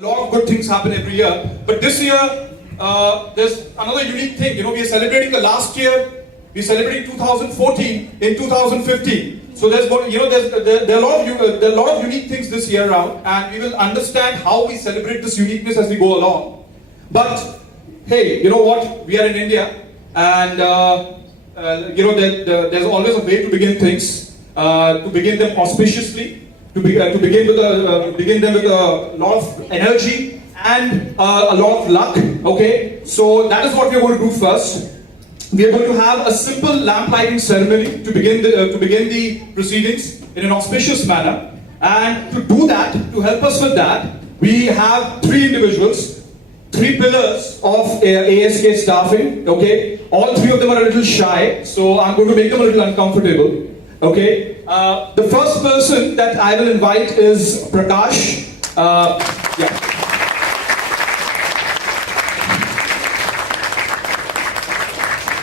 A lot of good things happen every year, but this year there's another unique thing. You know, we are celebrating the last year. We're celebrating 2014 in 2015. So there's there are a lot of unique things this year around, and we will understand how we celebrate this uniqueness as we go along. But hey, you know what? We are in India, and there's always a way to begin things. To begin them auspiciously, to begin them with a lot of energy and a lot of luck. Okay, so that is what we are going to do first. We are going to have a simple lamp lighting ceremony to begin the proceedings in an auspicious manner. And to do that, to help us with that, we have three individuals, three pillars of ASK staffing. Okay, all three of them are a little shy, so I'm going to make them a little uncomfortable. Okay, the first person that I will invite is Prakash. Yeah.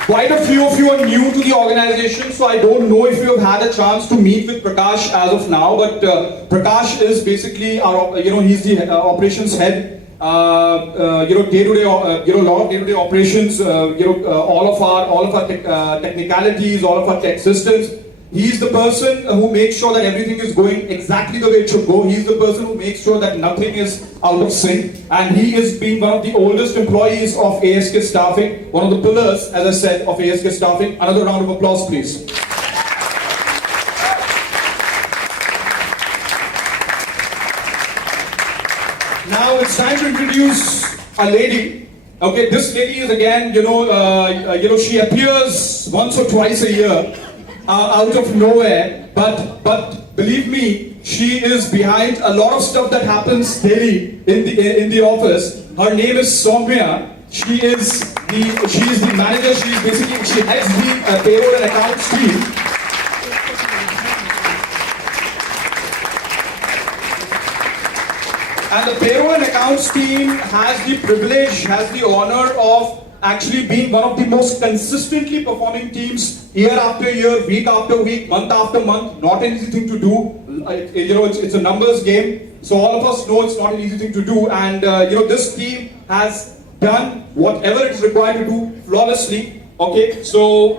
Quite a few of you are new to the organization, so I don't know if you have had a chance to meet with Prakash as of now. But Prakash is basically our, he's the operations head. Day-to-day, lot of day-to-day operations. All of our technicalities, all of our tech systems. He's the person who makes sure that everything is going exactly the way it should go. He's the person who makes sure that nothing is out of sync. And he is being one of the oldest employees of ASK Staffing, one of the pillars, as I said, of ASK Staffing. Another round of applause, please. Now it's time to introduce a lady. Okay, this lady is again, she appears once or twice a year. Out of nowhere, but believe me, she is behind a lot of stuff that happens daily in the office. Her name is Soumya. She is the manager. She heads the payroll and accounts team. And the payroll and accounts team has the privilege, has the honor of actually being one of the most consistently performing teams year after year, week after week, month after month. Not an easy thing to do. It's a numbers game. So all of us know it's not an easy thing to do. And this team has done whatever it is required to do flawlessly. Okay, so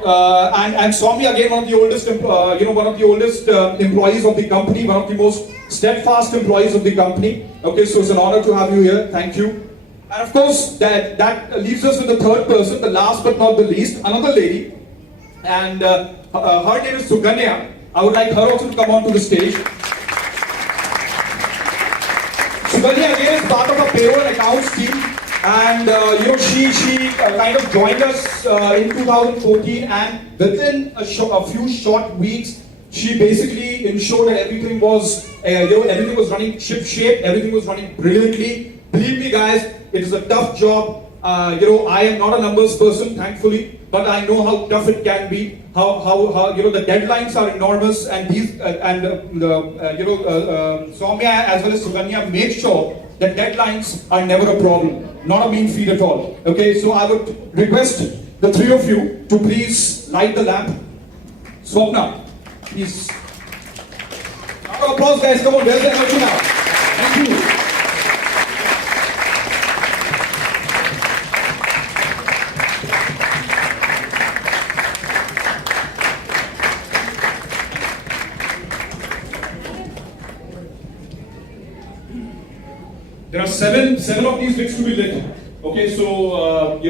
and Soumya again, one of the oldest employees of the company, one of the most steadfast employees of the company. Okay, so it's an honor to have you here. Thank you. And of course, that leaves us with the third person, the last but not the least, another lady. And her name is Suganya. I would like her also to come onto the stage. Suganya again is part of our payroll and accounts team. And she kind of joined us in 2014, and within a few short weeks, she basically ensured that everything was running ship shape, everything was running brilliantly. Believe me, guys, it is a tough job. I am not a numbers person, thankfully, but I know how tough it can be. How the deadlines are enormous, and Soumya as well as Suganya make sure that deadlines are never a problem. Not a mean feat at all. Okay, so I would request the three of you to please light the lamp. Swapna, please. Round of applause, guys. Come on, where's the energy now? Thank you. There are seven of these wicks to be lit. Okay, so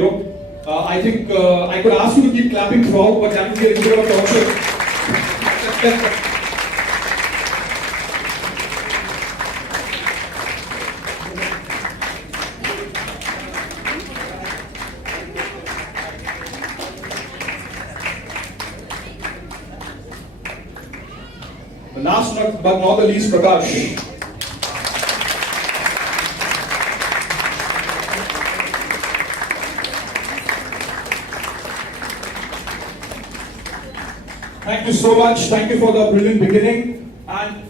I think I could ask you to keep clapping throughout, but that would be a little bit of torture. The last but not the least, Prakash. Thank you so much. Thank you for the brilliant beginning. And